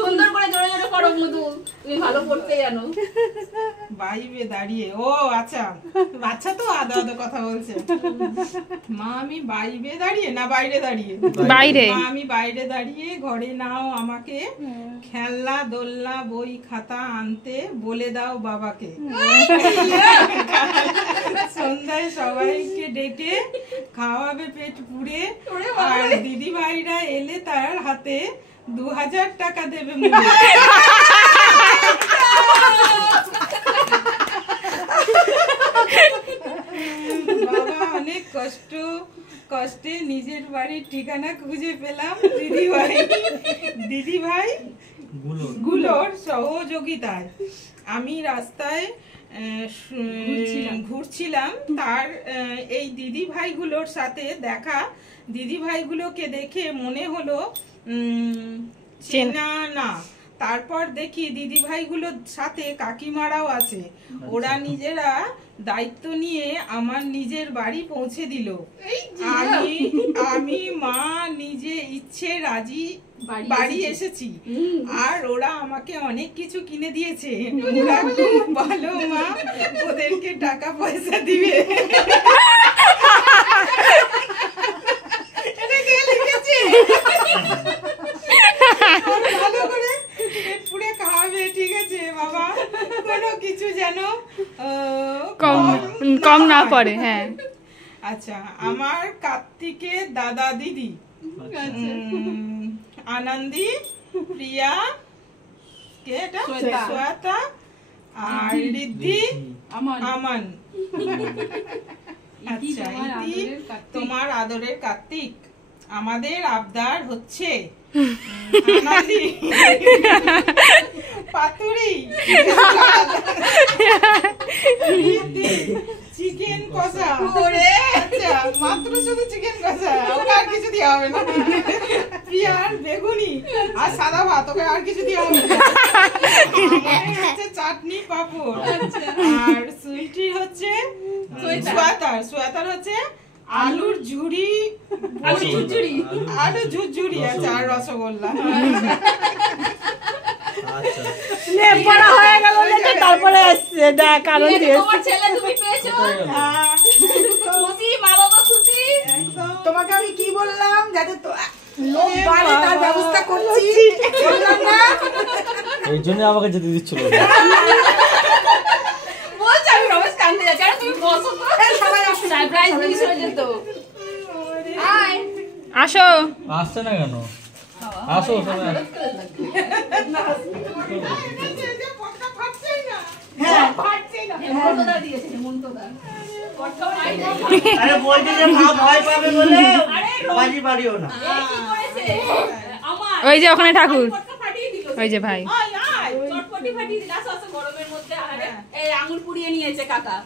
সুন্দর করে জোরে জোরে পড়ো মধু, তুমি ভালো পড়তে জানো। বাইরে দাঁড়িয়ে, ও আচ্ছা বাচ্চা তো আদা আদা কথা বলছে। মা আমি বাইরে দাঁড়িয়ে না বাইরে দাঁড়িয়ে? বাইরে। মা আমি বাইরে দাঁড়িয়ে, ঘরে নাও আমাকে, খেলনা দোলনা বই খাতা আনতে বলে দাও বাবাকে। সন্ধ্যায় সবাইকে ডেকে খাওয়াবে পেট পুড়ে, আর দিদি ভাইরা এলে তার হাতে 2000 টাকা দেবে মুড়ে। বাবা অনেক কষ্টে নিজের বাড়ির ঠিকানা খুঁজে পেলাম, দিদি ভাই গুলোর সহযোগিতায়। আমি রাস্তায় ঘুরছিলাম, তার এই দিদি ভাইগুলোর সাথে দেখা। দিদি ভাইগুলোকে দেখে মনে হলো চেনা না। তারপর দেখি দিদি ভাইগুলোর সাথে কাকিমারাও আছে। ওরা নিজেরা দায়িত্ব নিয়ে আমার নিজের বাড়ি পৌঁছে দিল। আমি মা নিজে ইচ্ছে রাজি বাড়ি এসেছি, আর ওরা আমাকে অনেক কিছু কিনে দিয়েছে। ওরা খুব ভালো মা, ওদেরকে টাকা পয়সা দিবে। ভালো করে পেট পুড়ে খাওয়াবে, ঠিক আছে বাবা, কোনো কিছু যেন কম না পড়ে। হ্যাঁ আচ্ছা, আমার কার্তিকের দাদা দিদি আনন্দি, প্রিয়া, কে এটা? শ্বেতা আর রিদ্ধি, আমান। আচ্ছা, ইতি তোমার আদরের কার্তিক। আমাদের আবদার হচ্ছে পাতুরি, চিকেন কষা। আচ্ছা, মাত্র শুধু চিকেন কষা, ওকে আর কিছু দেওয়া হবে না। পিয়ার বেগুনি আর সাদা ভাত, ওকে আর কিছু দেওয়া হবে না। চাটনি পাপড়। আর সুইটি হচ্ছে সোয়াতার হচ্ছে আলুর ঝুড়ি, আলু ঝুরঝুরি। আচ্ছা, আর রসগোল্লা। তারপরে আসছে দেখ কারণ তোমার ছেলে তুমি পেয়েছো, খুশি, মা বাবা খুশি। তোমাকে আমি কি বললাম, যাতে লোক বাড়ে তার ব্যবস্থা করছি, বললাম না? এই জন্য আমাকে যেতে দিচ্ছিল। বলছি আমি রমেশ কান্দে যাচ্ছি, আর তুমি বসো তো, সবাই আসো, সারপ্রাইজ মিস হয়ে যেত। আসো। আসছে না কেন? আসো সবাই। আরে বলছে যে মা ভয় পাবে বলে বাজি বাড়িও না। ওই যে ওখানে ঠাকুর, ওই যে ভাই চটপটি ফাটিয়ে দিল। গরমের মধ্যে আঙুল পুড়িয়ে নিয়েছে কাকা।